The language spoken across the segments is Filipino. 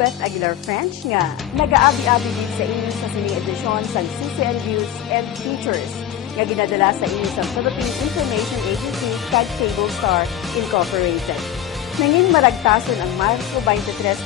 Beth Aguilar French nga nag-aabi-abi din sa inyo sa sining edisyon sa CCN News and Features nga ginadala sa inyo sa Philippine Information Agency kag Cable Star Incorporated. Nanging maragtason ang Marso 23-27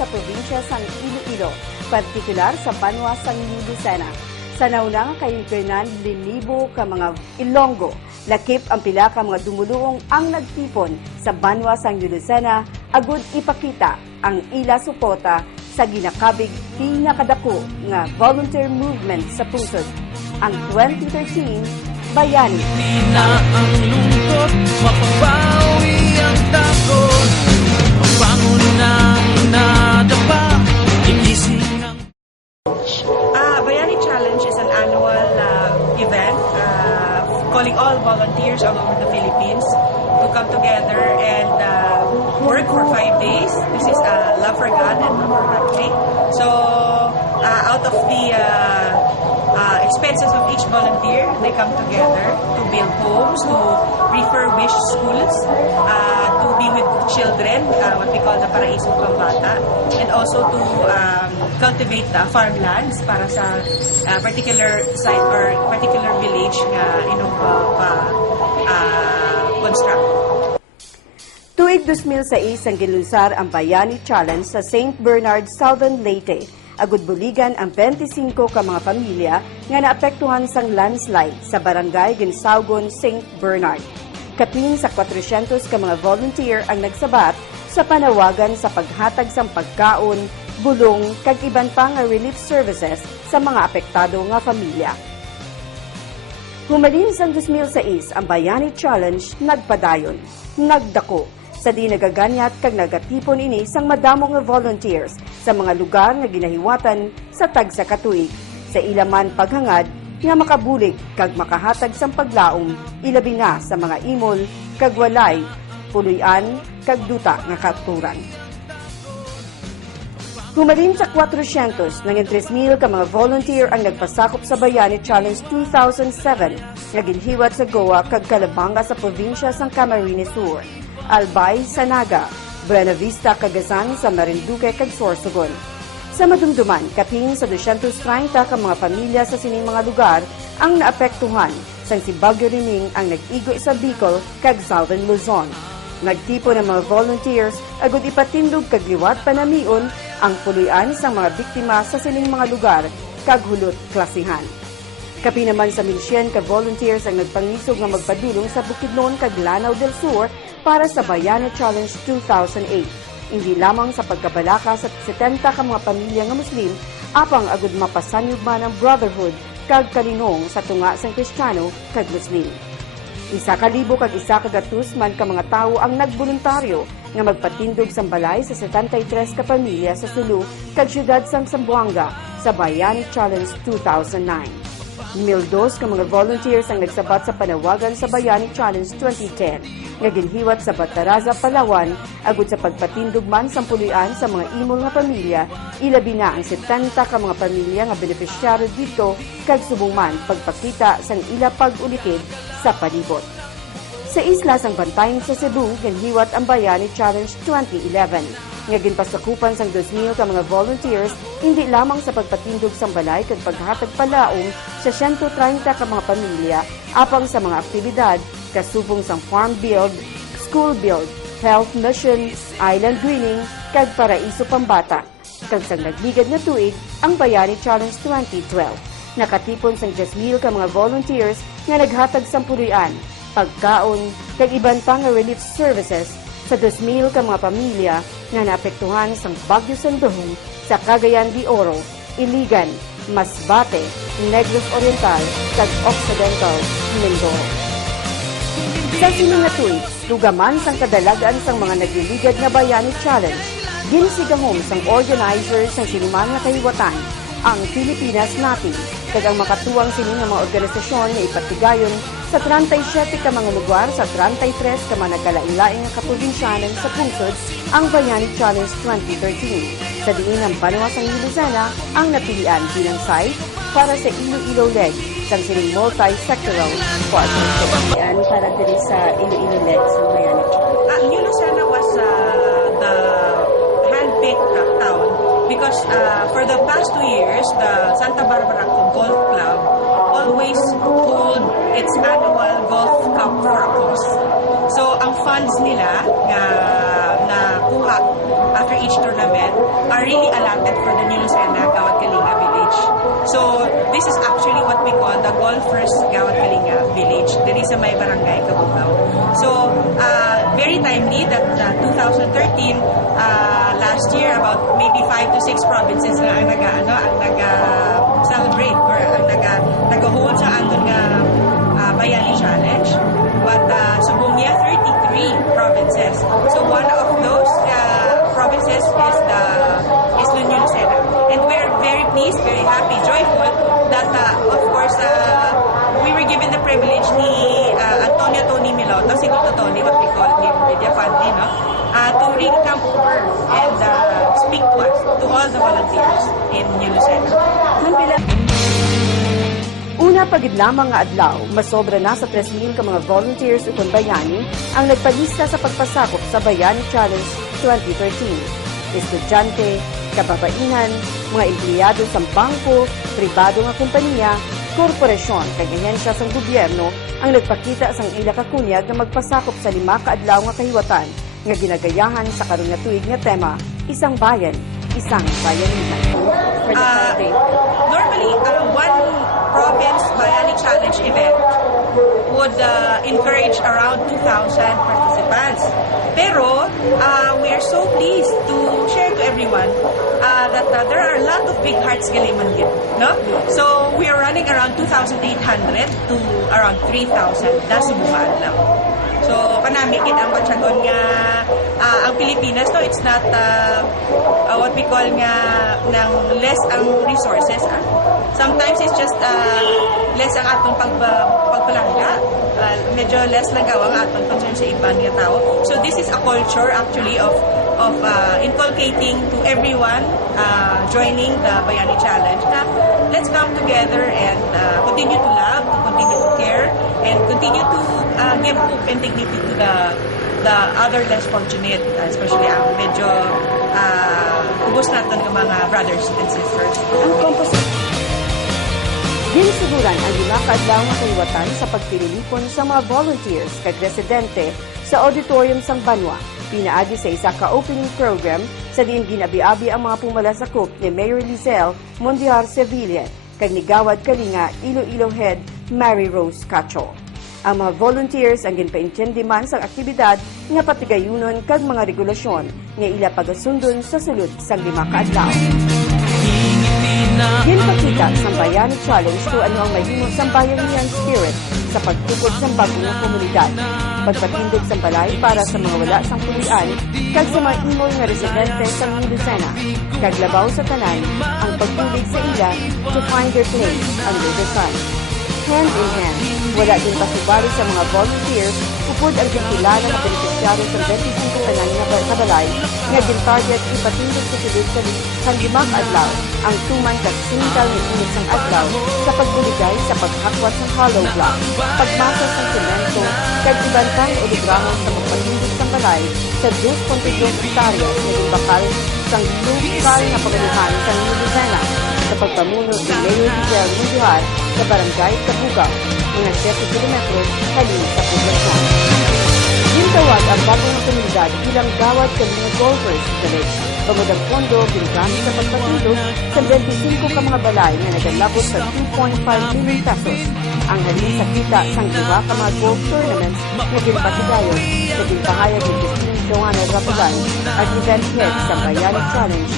sa probinsya sang Iloilo, partikular sa Banwa sang Lucena. Sa nauna kay Fernand Lilibo ka mga Ilonggo, lakip ang pila ka mga dumuluong ang nagtipon sa Banwa sang Lucena agud ipakita ang ila suporta sa ginakabig pinakadako nga volunteer movement sa pusod, ang 2013 Bayani. Na ang lungkot, mapapawi ang takot, mabangon ng nadapa, igising ang... Bayani Challenge is an annual event calling all volunteers all over the Philippines to come together and work for 5 days. This is Love for God and Love for Country. So, out of the expenses of each volunteer, they come together to build homes, to refurbish schools, to be with children, what we call the Paraiso Pambata, and also to cultivate farmlands para sa particular site or particular village na construct. Tuig 2006 ang gilunsar ang Bayani Challenge sa St. Bernard, Southern Leyte. Agud buligan ang 25 ka mga pamilya nga naapektuhan sang landslide sa barangay Ginsaugon, St. Bernard. Kapin sa 400 ka mga volunteer ang nagsabat sa panawagan sa paghatag sang pagkaon, bulong, kag iban pa nga relief services sa mga apektado nga pamilya. Humalin sang 2006 ang Bayani Challenge nagpadayon, nagdako, sa di nagaganyat kag nagatipon ini sang madamo nga volunteers sa mga lugar nga ginahiwatan sa tagsa katuig sa ilaman paghangad nga makabulig kag makahatag sang paglaom ilabi na sa mga imol kag walay puluyan kag duta nga katuran. Humalin sa 400 nanging 3,000 ka mga volunteer ang nagpasakop sa Bayani Challenge 2007 nga ginhiwat sa Goa kag Calabanga sa probinsya sang Camarines Sur, Albay sa Naga, Buena Vista, Cagasan sa Marinduque kag Sorsogon. Sa madumduman, kaping sa 230 ka mga pamilya sa sining mga lugar ang naapektuhan sang si Bagyo Riming ang nag-igo sa Bicol kag Southern Luzon. Nagtipo ng mga volunteers agud ipatindog kag liwat panamion ang puluyan sa mga biktima sa sining mga lugar kag hulot klasihan. Kapi naman sa 1,000 ka volunteers ang nagpangisog nga magpadulong sa Bukidnon kag Lanao del Sur para sa Bayani Challenge 2008. Hindi lamang sa pagkabalaka sa 70 ka mga pamilya nga Muslim, apang agud mapasanyog man ang brotherhood kag kalinong sa tunga sang Kristiyano kag Muslim. 1,000 kag 100 man ka mga tawo ang nagboluntaryo nga magpatindog sang balay sa 73 ka pamilya sa Sulu kag siyudad sang Zamboanga sa Bayani Challenge 2009. 1,200 ka mga volunteers ang nagsabat sa panawagan sa Bayani Challenge 2010 nga ginhiwat sa Bataraza, Palawan agud sa pagpatindog man sa puluyan sa mga imol nga pamilya, ilabi na ang 70 ka mga pamilya nga benepisyaryo dito kag subong man pagpakita sang ila pag-ulikid sa palibot. Sa isla sang Bantayan sa Cebu, ginhiwat ang Bayani Challenge 2011 nga ginpasakupan sang 2,000 ka mga volunteers hindi lamang sa pagpatindog sang balay kag paghatag palaong sa 130 ka mga pamilya apang sa mga aktibidad kasubong sang farm build, school build, health mission, island greening kag Paraiso Pambata. Kag sang nagligad nga tuig ang Bayani Challenge 2012. Nakatipon sang 10,000 ka mga volunteers nga naghatag sang puluyan, pagkaon kag iban pa nga relief services sa 2,000 ka mga pamilya nga naapektuhan sang Bagyo Sandohong sa Cagayan de Oro, Iligan, Masbate, Negros Oriental, kag Occidental, Mindoro. Sa siningatuy, tugaman sang kadalagan sang mga nagliligad nga Bayani Challenge, ginsigahom sang organizers sang sinuman nga kahiwatan, ang Pilipinas Natin, kag ang makatuwang sining nga mga organisasyon nga ipatigayon sa 37 ka mga lugar sa 33 ka mga nagkalain-laing nga kaprobinsyanan sa pungsod ang Bayani Challenge 2013. Sa diin ang Banwa sang Lucena ang napilian bilang site para sa Iloilo Leg sang sining multi-sectoral partnership. Yan para diri sa Iloilo Leg sa Bayani Challenge. New Lucena was the big town because for the past 2 years, the Santa Barbara Golf Club always hold its annual golf cup for a cause. So, ang funds nila na kuha after each tournament are really allotted for the New Lucena Gawad Kalinga Village. So, this is actually what we call the Golfers Gawad Kalinga Village. There is a may barangay Kabugao. So, very timely that 2013, last year, about maybe 5 to 6 provinces na ang nag-celebrate or ang nag-hold sa andun nga Bayani Challenge. But Subongya, 33 provinces. So one of those provinces is the New Lucena. And we're very pleased, very happy, joyful that of course we were given the privilege ni Antonio Tony Milota, si Tito Tony, what we call him, Lydia Fandi, no? To really come over and speak to us, to all the volunteers in New Lucena. Una pagid lamang nga adlaw, masobra na sa 3,000 ka mga volunteers ukon bayani ang nagpalista sa pagpasakop sa Bayani Challenge 2013. Estudyante, kababaihan, mga empleyado sa bangko, pribado nga kompanya, korporasyon kag ahensya sa gobyerno ang nagpakita sang ila kakunyag nga magpasakop sa 5 ka adlaw nga kahiwatan nga ginagayahan sa karon nga tuig nga tema, isang bayan, isang bayanihan. Normally, one province Bayani Challenge event would encourage around 2,000 participants. Pero we are so pleased to share to everyone that there are a lot of big hearts galiman here, no? So we are running around 2,800 to around 3,000 na subukan lang. So panamigin ang batsagon nga ang Pilipinas, no, it's not what we call nga ng less ang resources. Sometimes it's just less ang atong pagpalangga. Medyo less lang gawa ang atong concern sa ibang nga tao. So this is a culture actually of inculcating to everyone joining the Bayani Challenge na let's come together and continue to love, to continue to care, and continue to give hope and dignity to the other less fortunate, especially ang medyo ubos natin ng mga brothers and sisters. Ang composite. Ginsiguran ang 5 ka adlaw nga kahiwatan sa pagpililipon sa mga volunteers kag residente sa auditorium sang Banwa. Pinaagi sa isa ka opening program sa diin ginabi-abi ang mga pumalasakop ni Mayor Lizelle Mondiar Sevilla kag ni Gawad Kalinga Iloilo Head Mary Rose Cacho. Ang mga volunteers ang ginpaintindi man sa aktibidad nga patigayunon kag mga regulasyon nga ila pagasundon sa sulod sang 5 ka adlaw. Ginpakita sa Bayani Challenge kung ano ang mahimong sambayanihan spirit sa pagtukod sa bagong komunidad, pagpatindog sa balay para sa mga wala sang pulian, kag sa mga imol nga residente sa New Lucena, kag labaw sa tanan ang pagtulig sa ila to find their place under the sun. Hand in hand, wala din pasubali sa mga volunteers upod ang kilala na beneficiaryo sa 25 tanan nga kabalay nga gintarget ipatindog sa sulod sa 5 ka adlaw ang tuman kag sintal ni init sang adlaw sa pagbuligay sa paghakwat ng hollow block, pagmasa sa semento, kag ibantang o librahon sa magpatindog sa balay sa 2.2 hektarya na gimbakal sang lokal na pagaluhan sa New Lucena sa pagpamuno ni Mayor Lizelle Mondiar sa Barangay Kabugao, mga 7 kilometros halin sa poblasyon. Gintawag ang bagong komunidad bilang Gawad Kalinga Golfers Village. Bangod ang pondo, ginagamit sa pagpatulog sa 25 ka mga balay na nagalabot sa 2.5 million pesos. Ang halin sa kita sang 2 ka mga golf tournaments na ginpatigayon sa ginpahayag ni Christine Joanna Rapulan at event head sa Bayani Challenge,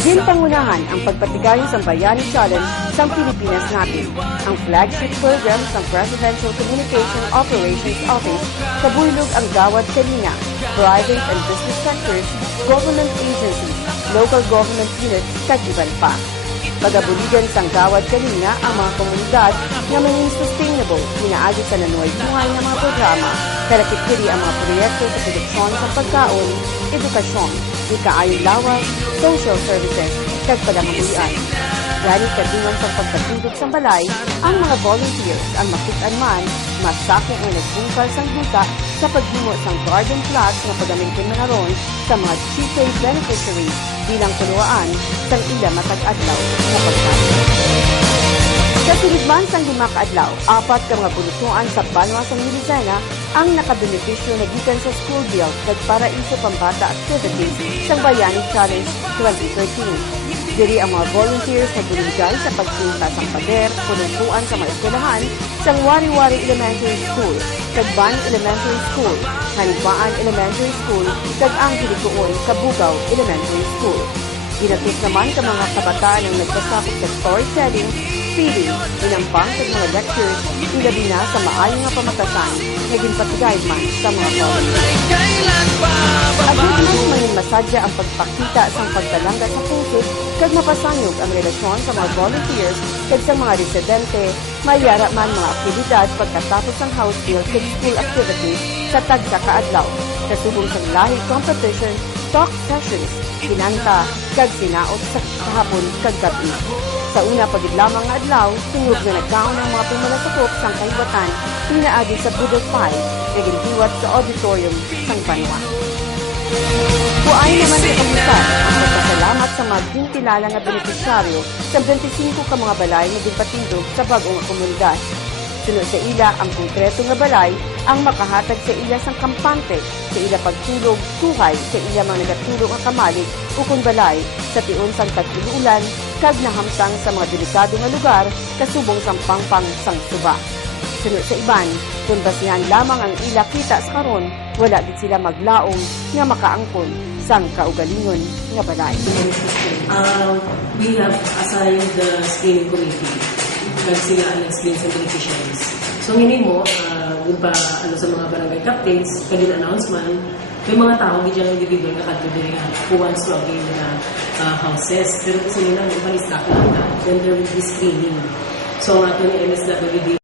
Ginpangunahan ang pagpatigayon sa Bayani Challenge sa Pilipinas natin, ang flagship program sa Presidential Communication Operations Office sa Buylog ang Gawad Kalinga, private and business sectors, government agencies, local government units, kag iban pa. Pagabuligan sang Gawad Kalinga ang mga komunidad na maging sustainable, pinaagi sa nanuay buhay ng mga programa, kalakit-kiri ang mga proyekto sa produksyon sa pagkaon, edukasyon, ikaayong lawas, social services, kag palangabulian. Gani kadungan sa pagpatulog sa balay, ang mga volunteers ang makitaan man, masakit na nagbungkal sang duta sa sa paghimo sang garden plots nga pagamiton man aron sa mga GK beneficiaries bilang turuan sang ila matag adlaw nga pagkain. Sa silidman sang 5 ka adlaw, 4 ka mga bulutuan sa Banwa sang Milicena ang nakabenepisyo na gikan sa school bill kag Paraiso Pambata activities sang Bayani Challenge 2013. Diri ang mga volunteers na gulunggay sa pagpunta sa pader, pulutuan sa mga eskwelahan sang Wari-Wari Elementary School, Tagban Elementary School, Hanibaan Elementary School, kag ang Hilikuon Kabugaw Elementary School. Ginatus naman ka mga kabataan ang nagpasakop sa storytelling, feeding, inampang sa mga lectures, ilabi na sa maayong nga pamatasan, naging patigay man sa mga volunteers. Kailan pa Agudnos mangin masadya ang pagpakita sa pagtalangga sa pusod kag mapasanyog ang relasyon sa mga volunteers kag sa mga residente, mayara man mga aktibidad pagkatapos ng house bill kag school activities sa tagsa kaadlaw. Kasubong sa lahi competition, talk sessions, kinanta, kag sinaot sa kahapon kag gabi. Sa una pagid lamang nga adlaw, tungod na nagkaon ang mga pumalasakop sang kahibatan, pinaagi sa Budol 5, kag hiwat sa auditorium sang Banwa. Buay naman sa kapitan ang magpasalamat sa mga gintilala nga benepisyaryo sa 25 ka mga balay na ginpatindog sa bagong komunidad. Sunod sa ila ang konkreto nga balay ang makahatag sa ila sang kampante sa ila pagtulog, tuhay sa ila mga nagatulog ang kamalig ukon balay sa tiun sang tagtululan kag nahamsang sa mga delikado nga lugar kasubong sang pangpang sang suba. Sunod sa iban, kung basihan lamang ang ila kita sa karon, wala din sila maglaong nga makaangkon sang kaugalingon nga balay. We have assigned the screening committee. Nag sila ang explain sa beneficiaries. So, hindi mo, sa mga barangay captains, pwede announcement, may mga tao, hindi dyan ang individual na kanto din nga, who wants to avail na houses. Pero kung sila lang, palista ko lang na, then there will be screening. So, ang ato ni MSWD,